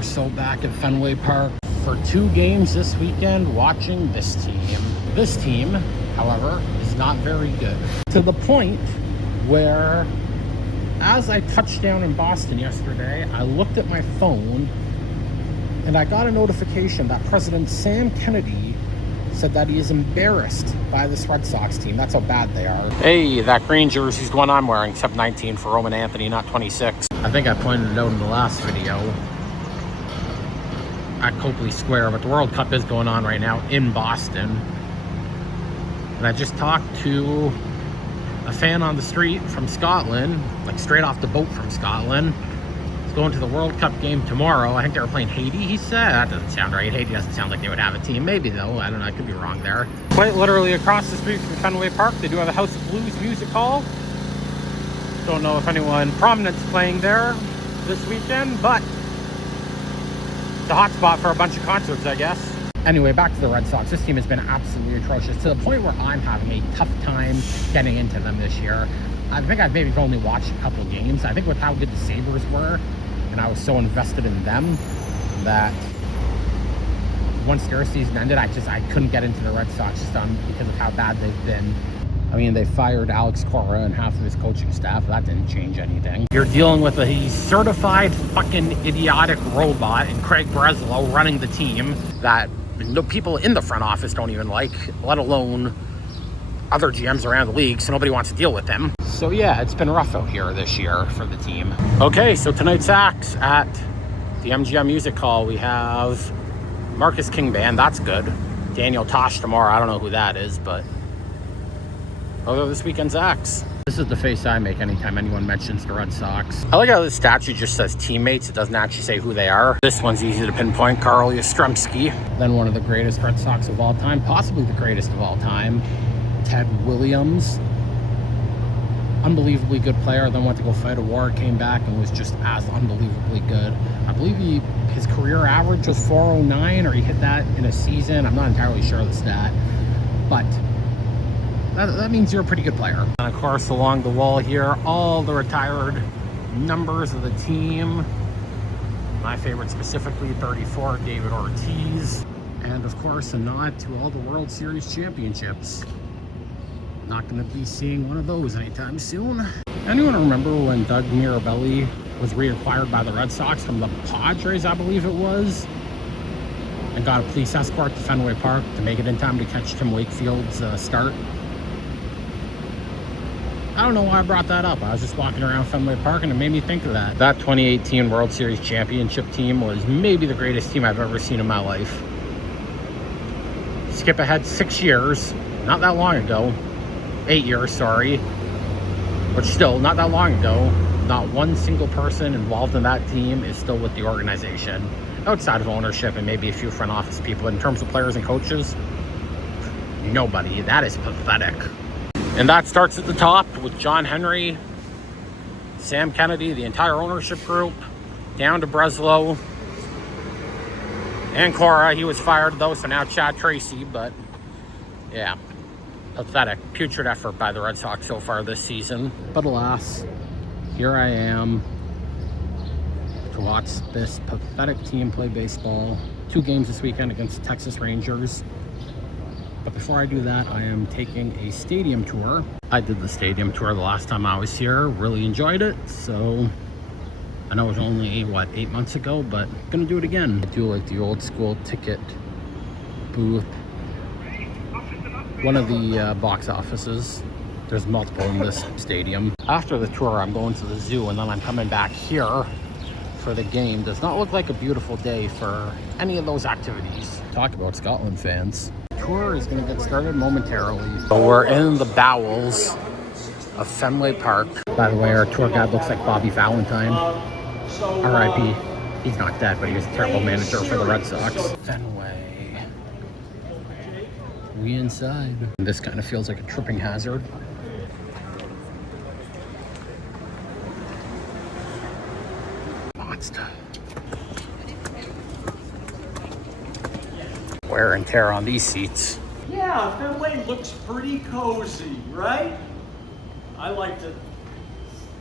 We're so back at Fenway Park for 2 games this weekend watching this team. This team, however, is not very good. To the point where, as I touched down in Boston yesterday, I looked at my phone and I got a notification that President Sam Kennedy said that he is embarrassed by this Red Sox team. That's how bad they are. Hey, that green jersey's the one I'm wearing, except 19 for Roman Anthony, not 26. I think I pointed it out in the last video at Copley Square, but the World Cup is going on right now in Boston. And I just talked to a fan on the street from Scotland, like straight off the boat from Scotland. He's going to the World Cup game tomorrow. I think they were playing Haiti, he said. That doesn't sound right. Haiti doesn't sound like they would have a team. Maybe though, I don't know, I could be wrong there. Quite literally across the street from Fenway Park, they do have a House of Blues music hall. Don't know if anyone prominent's playing there this weekend, but it's a hot spot for a bunch of concerts, I guess. Anyway, back to the Red Sox. This team has been absolutely atrocious to the point where I'm having a tough time getting into them this year. I think I've maybe only watched a couple games. I think with how good the Sabres were, and I was so invested in them, that once their season ended, I couldn't get into the Red Sox just because of how bad they've been. I mean, they fired Alex Cora and half of his coaching staff. That didn't change anything. You're dealing with a certified fucking idiotic robot in Craig Breslow running the team that no people in the front office don't even like, let alone other GMs around the league, so nobody wants to deal with him. So yeah, it's been rough out here this year for the team. Okay, so tonight's acts at the MGM Music Hall, we have Marcus King Band. That's good. Daniel Tosh tomorrow. I don't know who that is, but although this weekend's acts. This is the face I make anytime anyone mentions the Red Sox. I like how this statue just says teammates. It doesn't actually say who they are. This one's easy to pinpoint. Carl Yastrzemski. Then one of the greatest Red Sox of all time, possibly the greatest of all time, Ted Williams. Unbelievably good player, then went to go fight a war, came back and was just as unbelievably good. I believe his career average was 409, or he hit that in a season. I'm not entirely sure of the stat, but that means you're a pretty good player. And of course, along the wall here, all the retired numbers of the team. My favorite specifically, 34, David Ortiz. And of course, a nod to all the World Series championships. Not going to be seeing one of those anytime soon. Anyone remember when Doug Mirabelli was reacquired by the Red Sox from the Padres, I believe it was, and got a police escort to Fenway Park to make it in time to catch Tim Wakefield's start? I don't know why I brought that up. I was just walking around Fenway Park and it made me think of that. That 2018 World Series championship team was maybe the greatest team I've ever seen in my life. Skip ahead 6 years, not that long ago. 8 years, sorry. But still, not that long ago, not one single person involved in that team is still with the organization. Outside of ownership and maybe a few front office people. In terms of players and coaches, nobody. That is pathetic. And that starts at the top with John Henry, Sam Kennedy, the entire ownership group, down to Breslow, and Cora. He was fired though, so now Chad Tracy, but yeah. Pathetic, putrid effort by the Red Sox so far this season. But alas, here I am to watch this pathetic team play baseball. 2 games this weekend against the Texas Rangers. But before I do that, I am taking a stadium tour. I did the stadium tour the last time I was here. Really enjoyed it. So I know it was only, 8 months ago, but I'm gonna do it again. I do like the old school ticket booth. One of the box offices. There's multiple in this stadium. After the tour, I'm going to the zoo, and then I'm coming back here for the game. Does not look like a beautiful day for any of those activities. Talk about Scotland fans. The tour is going to get started momentarily. So we're in the bowels of Fenway Park. By the way, our tour guide looks like Bobby Valentine. R.I.P. He's not dead, but he was a terrible manager for the Red Sox. Fenway. We inside. This kind of feels like a tripping hazard. Monster. Wear and tear on these seats. Yeah, Fenway looks pretty cozy, right? I like to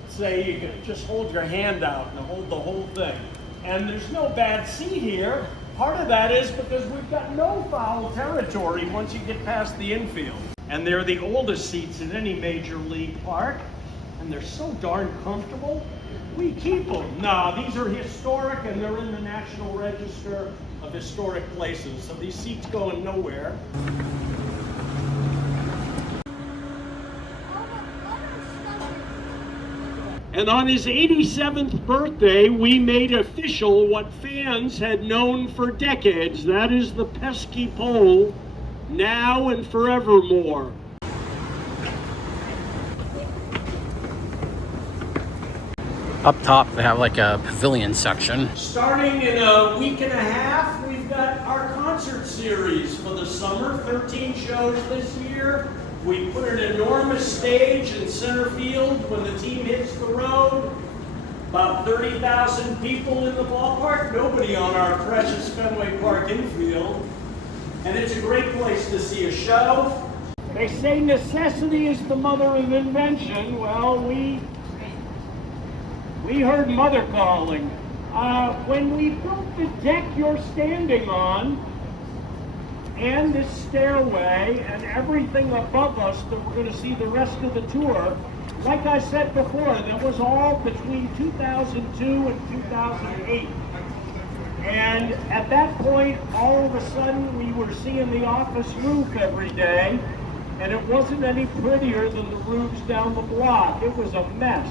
say you can just hold your hand out and hold the whole thing. And there's no bad seat here. Part of that is because we've got no foul territory once you get past the infield. And they're the oldest seats in any major league park. And they're so darn comfortable. We keep them. Nah, these are historic and they're in the National Register of Historic Places. So these seats going nowhere. And on his 87th birthday, we made official what fans had known for decades. That is the pesky pole, now and forevermore. Up top, they have like a pavilion section. Starting in a week and a half, we've got our concert series for the summer. 13 shows this year. We put an enormous stage in center field when the team hits the road. About 30,000 people in the ballpark. Nobody on our precious Fenway Park infield. And it's a great place to see a show. They say necessity is the mother of invention. Well, we heard mother calling. When we built the deck you're standing on, and this stairway, and everything above us that we're going to see the rest of the tour, like I said before, that was all between 2002 and 2008. And at that point, all of a sudden, we were seeing the office roof every day, and it wasn't any prettier than the roofs down the block. It was a mess.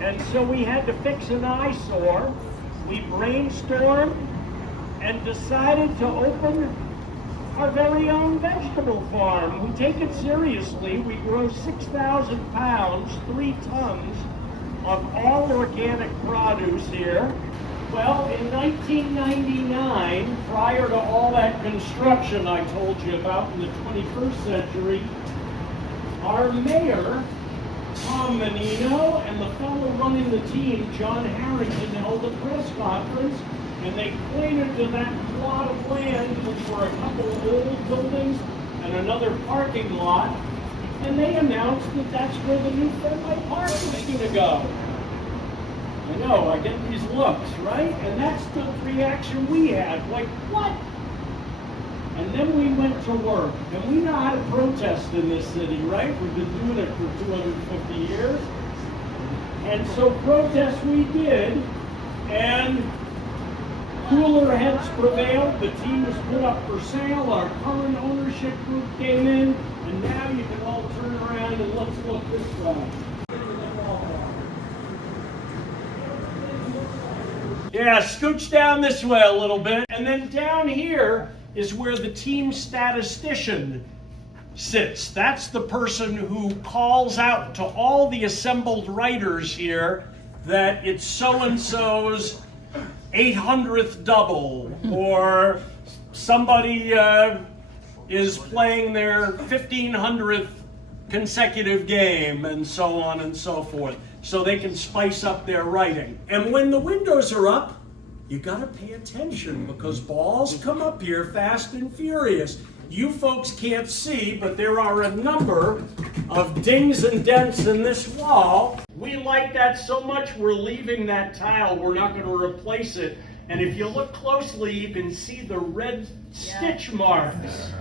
And so we had to fix an eyesore. We brainstormed and decided to open our very own vegetable farm. We take it seriously. We grow 6,000 pounds, 3 tons of all organic produce here. Well, in 1999, prior to all that construction I told you about in the 21st century, our mayor, Tom Menino, and the fellow running the team, John Harrington, held a press conference, and they pointed to that plot of land, which were a couple of old buildings and another parking lot, and they announced that that's where the new Fenway Park was going to go. I know, I get these looks, right? And that's the reaction we had, like, what? And then we went to work, and we know how to protest in this city, right? We've been doing it for 250 years. And so protest we did, and cooler heads prevailed. The team was put up for sale. Our current ownership group came in, and now you can all turn around and let's look this way. Yeah, scooch down this way a little bit. And then down here is where the team statistician sits. That's the person who calls out to all the assembled writers here that it's so-and-so's 800th double, or somebody is playing their 1500th consecutive game, and so on and so forth, so they can spice up their writing. And when the windows are up, you gotta pay attention, because balls come up here fast and furious. You folks can't see, but there are a number of dings and dents in this wall. We like that so much, we're leaving that tile. We're not going to replace it. And if you look closely, you can see the red stitch marks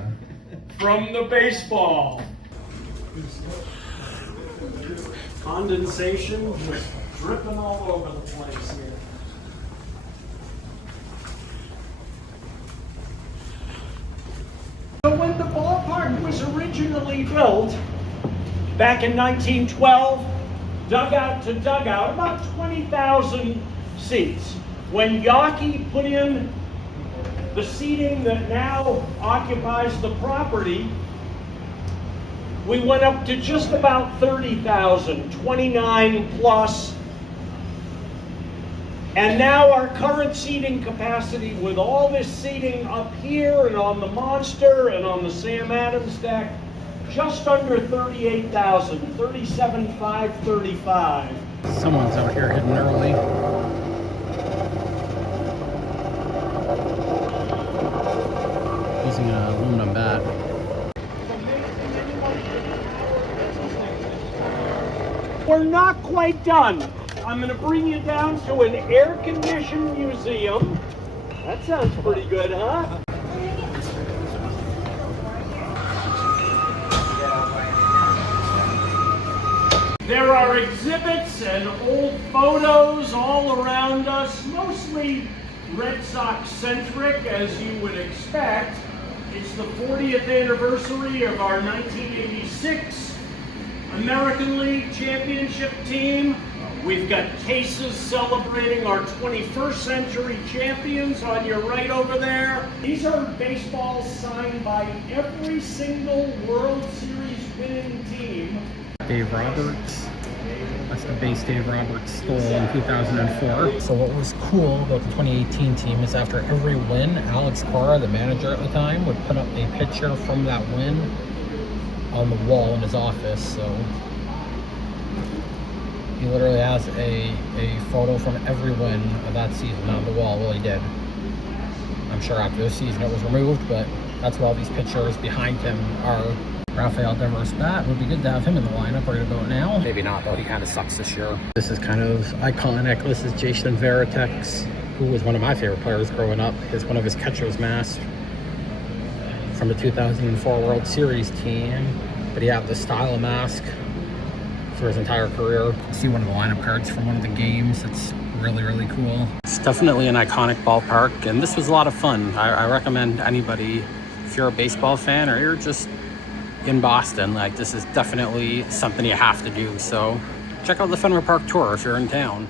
from the baseball. Condensation just dripping all over the place here. So when the ballpark was originally built, back in 1912, dugout to dugout, about 20,000 seats. When Yawkey put in the seating that now occupies the property, we went up to just about 30,000, 29 plus. And now our current seating capacity, with all this seating up here and on the Monster and on the Sam Adams deck, just under 38,000, 37,535. Someone's out here hitting early. Using an aluminum bat. We're not quite done. I'm going to bring you down to an air-conditioned museum. That sounds pretty good, huh? There are exhibits and old photos all around us, mostly Red Sox-centric, as you would expect. It's the 40th anniversary of our 1986 American League Championship team. We've got cases celebrating our 21st century champions on your right over there. These are baseballs signed by every single World Series winning team. Dave Roberts. That's the base Dave Roberts stole in 2004. So what was cool about the 2018 team is after every win, Alex Cora, the manager at the time, would put up a picture from that win on the wall in his office. So he literally has a photo from every win of that season on the wall. Well, he did. I'm sure after this season it was removed, but that's where all these pictures behind him are. Rafael Devers bat. Would be good to have him in the lineup right about now. Maybe not, though. He kind of sucks this year. This is kind of iconic. This is Jason Varitek, who was one of my favorite players growing up. One of his catcher's masks from the 2004 World Series team. But he had the style of mask for his entire career. See one of the lineup cards from one of the games. It's really, really cool. It's definitely an iconic ballpark, and this was a lot of fun. I recommend anybody, if you're a baseball fan or you're just in Boston, like, this is definitely something you have to do. So check out the Fenway Park tour if you're in town.